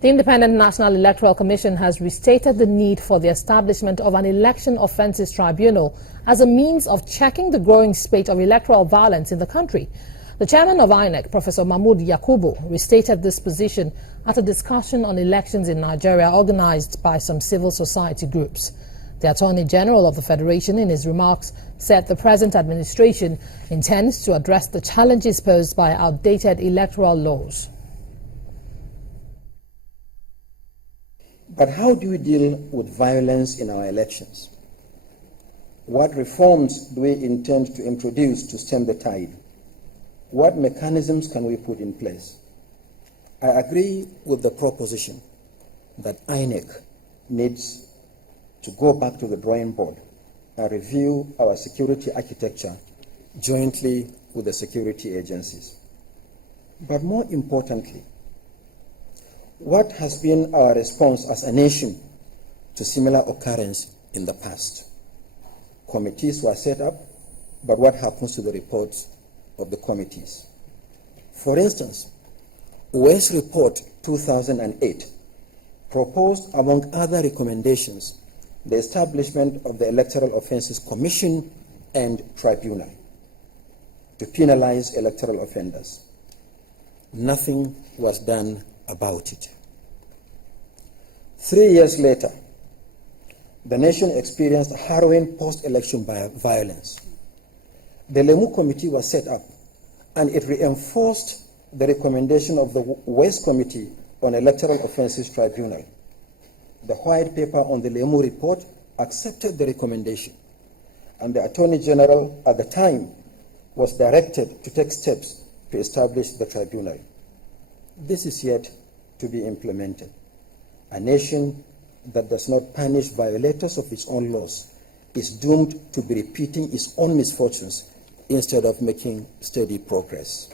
The Independent National Electoral Commission has restated the need for the establishment of an election offences tribunal as a means of checking the growing spate of electoral violence in the country. The chairman of INEC, Professor Mahmood Yakubu, restated this position at a discussion on elections in Nigeria organized by some civil society groups. The Attorney General of the Federation, in his remarks, said the present administration intends to address the challenges posed by outdated electoral laws. But how do we deal with violence in our elections? What reforms do we intend to introduce to stem the tide? What mechanisms can we put in place? I agree with the proposition that INEC needs to go back to the drawing board and review our security architecture jointly with the security agencies. But more importantly, what has been our response as a nation to similar occurrence in the past? Committees were set up, but what happens to the reports of the committees? For instance, West Report 2008 proposed, among other recommendations, the establishment of the Electoral Offences Commission and Tribunal to penalize electoral offenders. Nothing was done about it. 3 years later, the nation experienced harrowing post-election violence. The Lemu Committee was set up, and it reinforced the recommendation of the West Committee on Electoral Offences Tribunal. The white paper on the Lemu report accepted the recommendation, and the Attorney General at the time was directed to take steps to establish the tribunal. This is yet to be implemented. A nation that does not punish violators of its own laws is doomed to be repeating its own misfortunes instead of making steady progress.